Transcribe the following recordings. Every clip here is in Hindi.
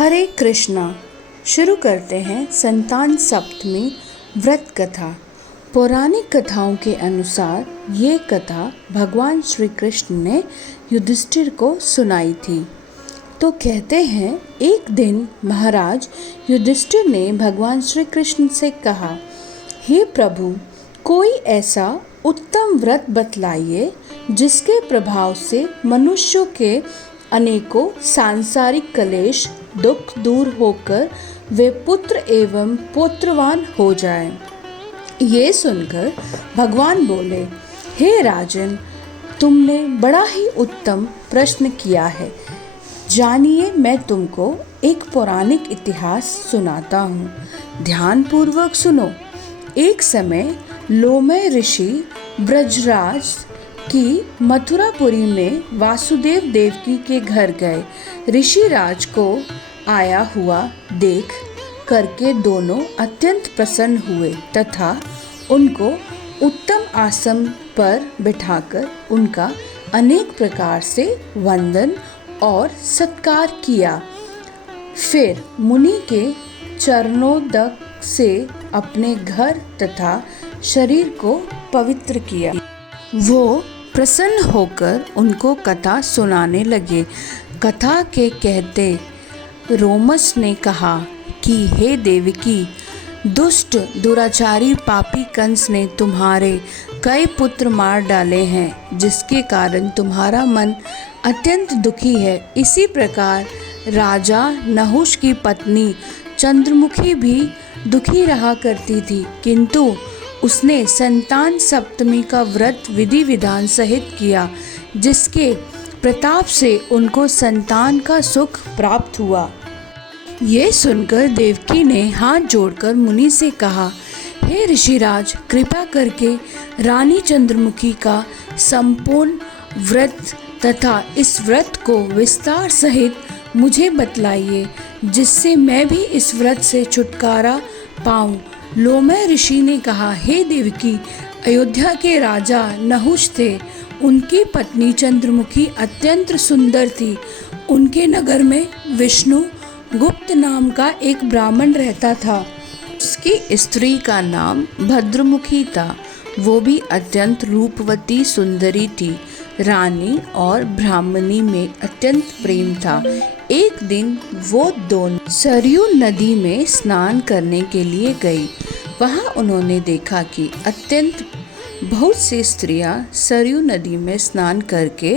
हरे कृष्णा। शुरू करते हैं संतान सप्तमी व्रत कथा। पौराणिक कथाओं के अनुसार ये कथा भगवान श्री कृष्ण ने युधिष्ठिर को सुनाई थी। तो कहते हैं, एक दिन महाराज युधिष्ठिर ने भगवान श्री कृष्ण से कहा, हे प्रभु, कोई ऐसा उत्तम व्रत बतलाइए जिसके प्रभाव से मनुष्यों के अनेकों सांसारिक कलेश दुख दूर होकर वे पुत्र एवं पुत्रवान हो जाएं। ये सुनकर भगवान बोले, हे राजन, तुमने बड़ा ही उत्तम प्रश्न किया है। जानिए, मैं तुमको एक पौराणिक इतिहास सुनाता हूँ। ध्यान पूर्वक सुनो। एक समय लोमय ऋषि ब्रजराज की मथुरापुरी में वासुदेव देवकी के घर गए। ऋषिराज को आया हुआ देख करके दोनों अत्यंत प्रसन्न हुए तथा उनको उत्तम आसन पर बिठाकर उनका अनेक प्रकार से वंदन और सत्कार किया। फिर मुनि के चरणोदक से अपने घर तथा शरीर को पवित्र किया। वो प्रसन्न होकर उनको कथा सुनाने लगे। कथा के कहते रोमस ने कहा कि हे देवकी, दुष्ट दुराचारी पापी कंस ने तुम्हारे कई पुत्र मार डाले हैं, जिसके कारण तुम्हारा मन अत्यंत दुखी है। इसी प्रकार राजा नहुष की पत्नी चंद्रमुखी भी दुखी रहा करती थी, किंतु उसने संतान सप्तमी का व्रत विधि विधान सहित किया, जिसके प्रताप से उनको संतान का सुख प्राप्त हुआ। ये सुनकर देवकी ने हाथ जोड़कर मुनि से कहा, हे ऋषिराज, कृपा करके रानी चंद्रमुखी का संपूर्ण व्रत तथा इस व्रत को विस्तार सहित मुझे बतलाइए, जिससे मैं भी इस व्रत से छुटकारा पाऊं। लोमय ऋषि ने कहा, हे देवकी, अयोध्या के राजा नहुष थे। उनकी पत्नी चंद्रमुखी अत्यंत सुंदर थी। उनके नगर में विष्णु गुप्त नाम का एक ब्राह्मण रहता था। उसकी स्त्री का नाम भद्रमुखी था। वो भी अत्यंत रूपवती सुंदरी थी। रानी और ब्राह्मणी में अत्यंत प्रेम था। एक दिन वो दोनों सरयू नदी में स्नान करने के लिए गई। वहां उन्होंने देखा कि अत्यंत बहुत सी स्त्रियां सरयू नदी में स्नान करके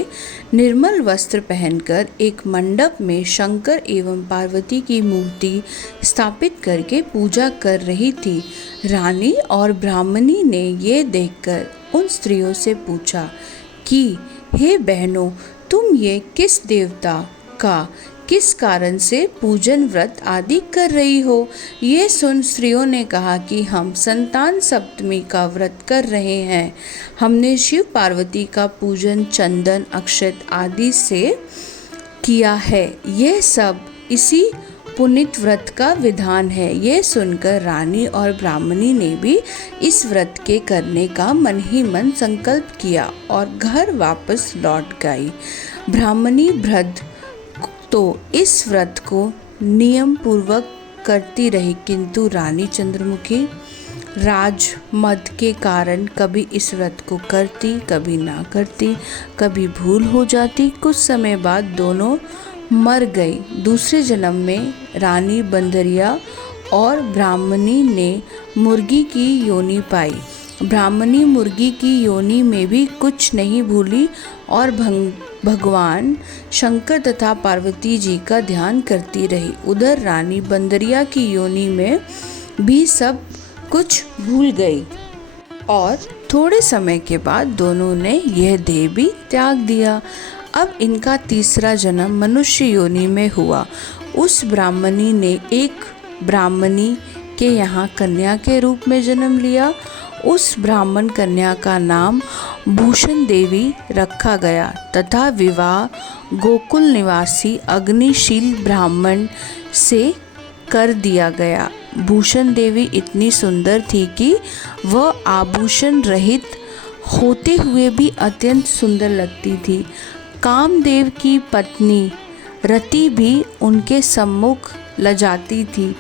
निर्मल वस्त्र पहनकर एक मंडप में शंकर एवं पार्वती की मूर्ति स्थापित करके पूजा कर रही थी। रानी और ब्राह्मणी ने ये देखकर उन स्त्रियों से पूछा कि हे बहनों, तुम ये किस देवता का किस कारण से पूजन व्रत आदि कर रही हो? ये सुन स्त्रियों ने कहा कि हम संतान सप्तमी का व्रत कर रहे हैं। हमने शिव पार्वती का पूजन चंदन अक्षत आदि से किया है। ये सब इसी पुनीत व्रत का विधान है। ये सुनकर रानी और ब्राह्मणी ने भी इस व्रत के करने का मन ही मन संकल्प किया और घर वापस लौट गई। ब्राह्मणी भद्र तो इस व्रत को नियम पूर्वक करती रही, किंतु रानी चंद्रमुखी राजमद के कारण कभी इस व्रत को करती, कभी ना करती, कभी भूल हो जाती। कुछ समय बाद दोनों मर गई। दूसरे जन्म में रानी बंदरिया और ब्राह्मणी ने मुर्गी की योनि पाई। ब्राह्मणी मुर्गी की योनि में भी कुछ नहीं भूली और भगवान शंकर तथा पार्वती जी का ध्यान करती रही। उधर रानी बंदरिया की योनि में भी सब कुछ भूल गई और थोड़े समय के बाद दोनों ने यह देह भी त्याग दिया। अब इनका तीसरा जन्म मनुष्य योनि में हुआ। उस ब्राह्मणी ने एक ब्राह्मणी के यहाँ कन्या के रूप में जन्म लिया। उस ब्राह्मण कन्या का नाम भूषण देवी रखा गया तथा विवाह गोकुल निवासी अग्निशील ब्राह्मण से कर दिया गया। भूषण देवी इतनी सुंदर थी कि वह आभूषण रहित होते हुए भी अत्यंत सुंदर लगती थी। कामदेव की पत्नी रति भी उनके सम्मुख लजाती थी।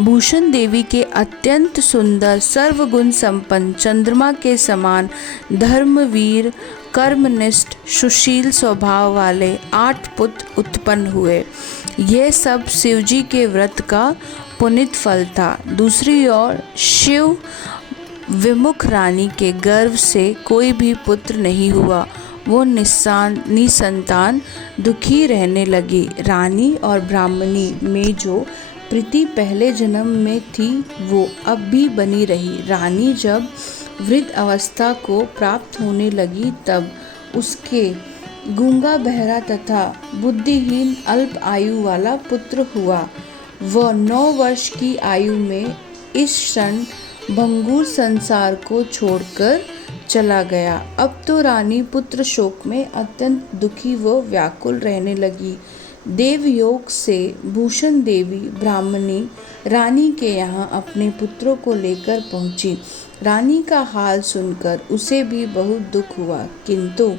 भूषण देवी के अत्यंत सुंदर, सर्वगुण संपन्न, चंद्रमा के समान, धर्मवीर, कर्मनिष्ठ, सुशील स्वभाव वाले 8 पुत्र उत्पन्न हुए। यह सब शिवजी के व्रत का पुनीत फल था। दूसरी ओर शिव विमुख रानी के गर्भ से कोई भी पुत्र नहीं हुआ। वो निसंतान दुखी रहने लगी। रानी और ब्राह्मणी में जो प्रीति पहले जन्म में थी वो अब भी बनी रही। रानी जब वृद्ध अवस्था को प्राप्त होने लगी तब उसके गूंगा, बहरा तथा बुद्धिहीन अल्प आयु वाला पुत्र हुआ। वह 9 वर्ष की आयु में इस क्षण भंगुर संसार को छोड़कर चला गया। अब तो रानी पुत्र शोक में अत्यंत दुखी व व्याकुल रहने लगी। देवयोग से भूषण देवी ब्राह्मणी रानी के यहाँ अपने पुत्रों को लेकर पहुँची। रानी का हाल सुनकर उसे भी बहुत दुख हुआ, किंतु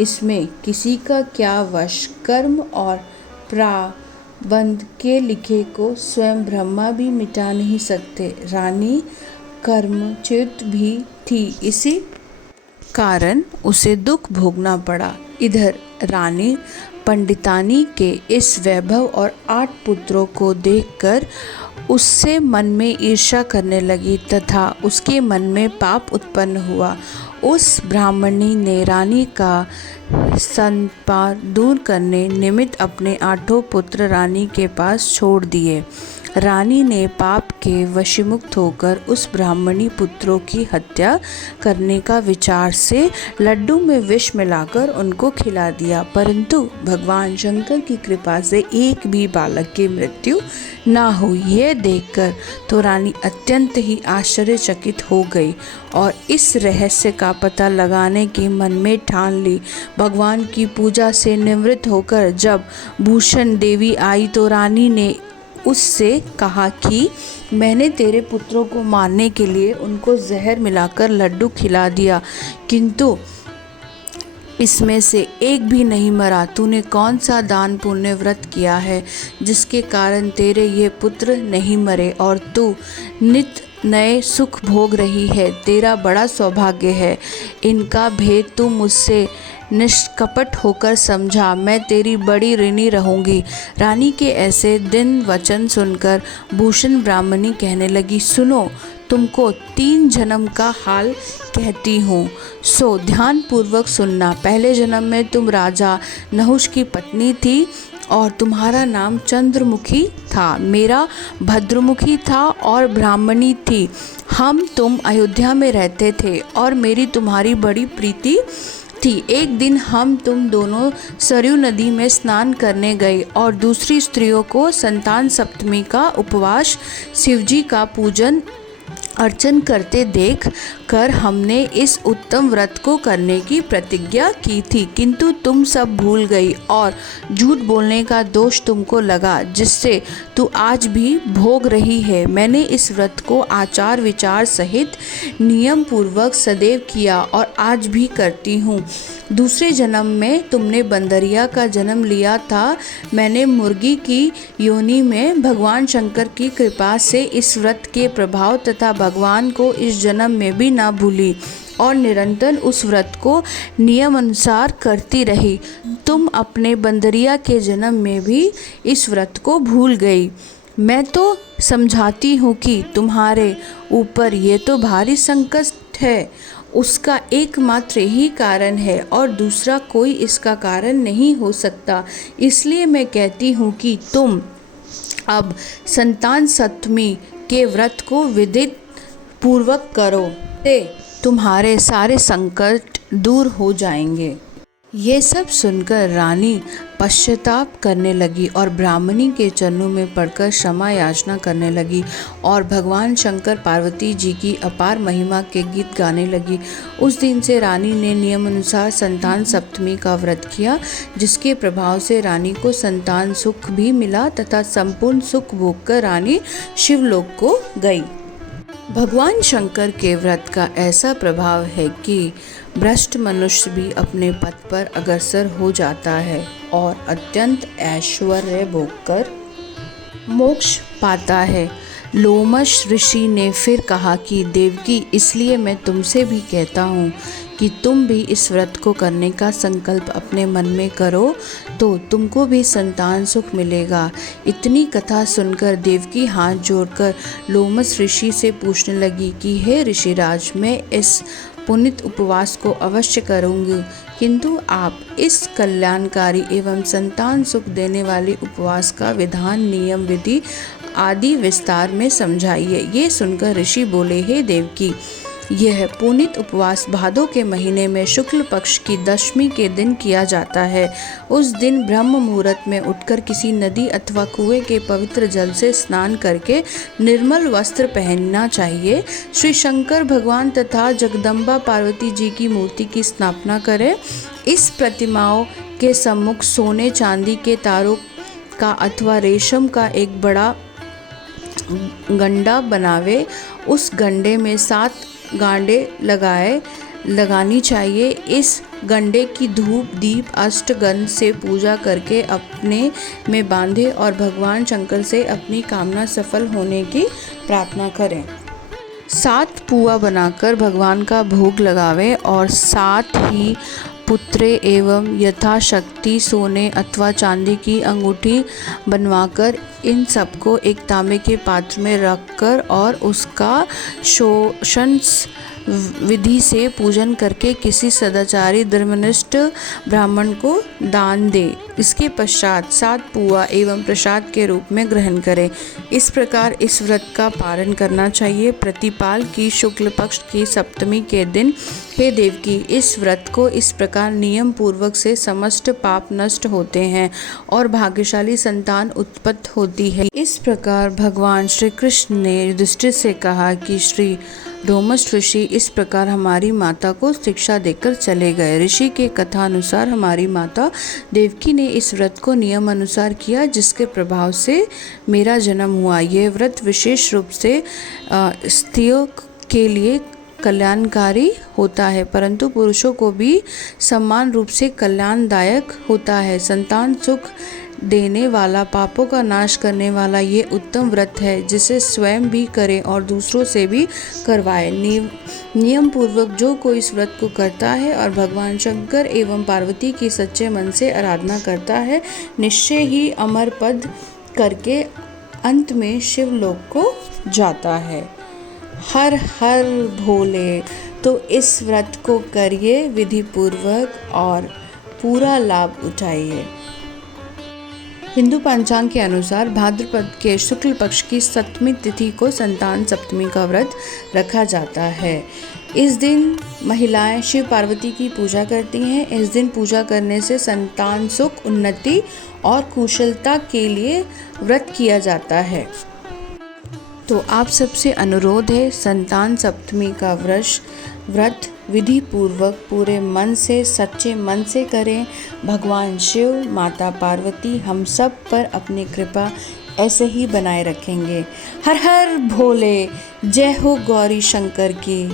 इसमें किसी का क्या वश। कर्म और प्रारब्ध के लिखे को स्वयं ब्रह्मा भी मिटा नहीं सकते। रानी कर्मच्युत भी थी, इसी कारण उसे दुख भोगना पड़ा। इधर रानी पंडितानी के इस वैभव और 8 पुत्रों को देखकर उससे मन में ईर्ष्या करने लगी तथा उसके मन में पाप उत्पन्न हुआ। उस ब्राह्मणी ने रानी का संताप दूर करने निमित्त अपने 8 पुत्र रानी के पास छोड़ दिए। रानी ने पाप के वशीमुक्त होकर उस ब्राह्मणी पुत्रों की हत्या करने का विचार से लड्डू में विष मिलाकर उनको खिला दिया, परंतु भगवान शंकर की कृपा से एक भी बालक की मृत्यु ना हुई। यह देखकर तो रानी अत्यंत ही आश्चर्यचकित हो गई और इस रहस्य का पता लगाने की मन में ठान ली। भगवान की पूजा से निवृत्त होकर जब भूषण देवी आई तो रानी ने उससे कहा कि मैंने तेरे पुत्रों को मारने के लिए उनको जहर मिलाकर लड्डू खिला दिया, किंतु इसमें से एक भी नहीं मरा। तूने कौन सा दान पुण्य व्रत किया है जिसके कारण तेरे ये पुत्र नहीं मरे और तू नित नए सुख भोग रही है? तेरा बड़ा सौभाग्य है। इनका भेद तू मुझसे निष्कपट होकर समझा। मैं तेरी बड़ी ऋणी रहूंगी। रानी के ऐसे दिन वचन सुनकर भूषण ब्राह्मणी कहने लगी, सुनो, तुमको 3 जन्म का हाल कहती हूँ, सो ध्यान पूर्वक सुनना। पहले जन्म में तुम राजा नहुष की पत्नी थी और तुम्हारा नाम चंद्रमुखी था, मेरा भद्रमुखी था और ब्राह्मणी थी। तुम अयोध्या में रहते थे और मेरी तुम्हारी बड़ी प्रीति थी। एक दिन तुम दोनों सरयू नदी में स्नान करने गए और दूसरी स्त्रियों को संतान सप्तमी का उपवास, शिवजी का पूजन अर्चन करते देख कर हमने इस उत्तम व्रत को करने की प्रतिज्ञा की थी, किंतु तुम सब भूल गई और झूठ बोलने का दोष तुमको लगा, जिससे तू आज भी भोग रही है। मैंने इस व्रत को आचार विचार सहित नियम पूर्वक सदैव किया और आज भी करती हूँ। दूसरे जन्म में तुमने बंदरिया का जन्म लिया था। मैंने मुर्गी की योनि में भगवान शंकर की कृपा से इस व्रत के प्रभाव तथा भगवान को इस जन्म में भी ना भूली और निरंतर उस व्रत को नियम अनुसार करती रही। तुम अपने बंदरिया के जन्म में भी इस व्रत को भूल गई। मैं तो समझाती हूँ कि तुम्हारे ऊपर ये तो भारी संकट है, उसका एकमात्र ही कारण है और दूसरा कोई इसका कारण नहीं हो सकता। इसलिए मैं कहती हूँ कि तुम अब संतान सप्तमी के व्रत को विधि पूर्वक करो, तुम्हारे सारे संकट दूर हो जाएंगे। ये सब सुनकर रानी पश्चाताप करने लगी और ब्राह्मणी के चरणों में पड़कर क्षमा याचना करने लगी और भगवान शंकर पार्वती जी की अपार महिमा के गीत गाने लगी। उस दिन से रानी ने नियम अनुसार संतान सप्तमी का व्रत किया, जिसके प्रभाव से रानी को संतान सुख भी मिला तथा संपूर्ण सुख भोग कर रानी शिवलोक को गई। भगवान शंकर के व्रत का ऐसा प्रभाव है कि भ्रष्ट मनुष्य भी अपने पथ पर अग्रसर हो जाता है और अत्यंत ऐश्वर्य भोगकर मोक्ष पाता है। लोमश ऋषि ने फिर कहा कि देवकी, इसलिए मैं तुमसे भी कहता हूँ कि तुम भी इस व्रत को करने का संकल्प अपने मन में करो तो तुमको भी संतान सुख मिलेगा। इतनी कथा सुनकर देवकी हाथ जोड़कर लोमश ऋषि से पूछने लगी कि हे ऋषिराज, मैं इस पुनित उपवास को अवश्य करूँगी, किंतु आप इस कल्याणकारी एवं संतान सुख देने वाले उपवास का विधान, नियम, विधि आदि विस्तार में समझाइए। ये सुनकर ऋषि बोले, हे देवकी, यह पुनित उपवास भादों के महीने में शुक्ल पक्ष की दशमी के दिन किया जाता है। उस दिन ब्रह्म मुहूर्त में उठकर किसी नदी अथवा कुएं के पवित्र जल से स्नान करके निर्मल वस्त्र पहनना चाहिए। श्री शंकर भगवान तथा जगदम्बा पार्वती जी की मूर्ति की स्थापना करें। इस प्रतिमाओं के सम्मुख सोने चांदी के तारों का अथवा रेशम का एक बड़ा गंडा बनावे। उस गंडे में 7 गांडें लगानी चाहिए। इस गंडे की धूप दीप अष्टगंध से पूजा करके अपने में बांधे और भगवान शंकर से अपनी कामना सफल होने की प्रार्थना करें। 7 पुआ बनाकर भगवान का भोग लगावें और साथ ही पुत्रे एवं यथाशक्ति सोने अथवा चांदी की अंगूठी बनवाकर इन सबको एक तांबे के पात्र में रखकर और उसका शोषण विधि से पूजन करके किसी सदाचारी धर्मनिष्ठ ब्राह्मण को दान दे। इसके पश्चात 7 पुआ एवं प्रसाद के रूप में ग्रहण करें। इस प्रकार इस व्रत का पालन करना चाहिए। प्रतिपाल की शुक्ल पक्ष की सप्तमी के दिन हे देवकी, इस व्रत को इस प्रकार नियम पूर्वक से समस्त पाप नष्ट होते हैं और भाग्यशाली संतान उत्पत्ति होती है। इस प्रकार भगवान श्री कृष्ण ने युधिष्ठिर से कहा कि श्री लोमश ऋषि इस प्रकार हमारी माता को शिक्षा देकर चले गए। ऋषि के कथा अनुसार हमारी माता देवकी ने इस व्रत को नियम अनुसार किया, जिसके प्रभाव से मेरा जन्म हुआ। यह व्रत विशेष रूप से स्त्रियों के लिए कल्याणकारी होता है, परंतु पुरुषों को भी समान रूप से कल्याणदायक होता है। संतान सुख देने वाला, पापों का नाश करने वाला ये उत्तम व्रत है, जिसे स्वयं भी करें और दूसरों से भी करवाएं। नियम पूर्वक जो कोई इस व्रत को करता है और भगवान शंकर एवं पार्वती की सच्चे मन से आराधना करता है, निश्चय ही अमर पद करके अंत में शिवलोक को जाता है। हर हर भोले। तो इस व्रत को करिए विधि पूर्वक और पूरा लाभ उठाइए। हिंदू पंचांग के अनुसार भाद्रपद के शुक्ल पक्ष की 7वीं तिथि को संतान सप्तमी का व्रत रखा जाता है। इस दिन महिलाएं शिव पार्वती की पूजा करती हैं। इस दिन पूजा करने से संतान सुख, उन्नति और कुशलता के लिए व्रत किया जाता है। तो आप सबसे अनुरोध है, संतान सप्तमी का व्रत विधि पूर्वक पूरे मन से, सच्चे मन से करें। भगवान शिव, माता पार्वती हम सब पर अपनी कृपा ऐसे ही बनाए रखेंगे। हर हर भोले। जय हो गौरी शंकर की।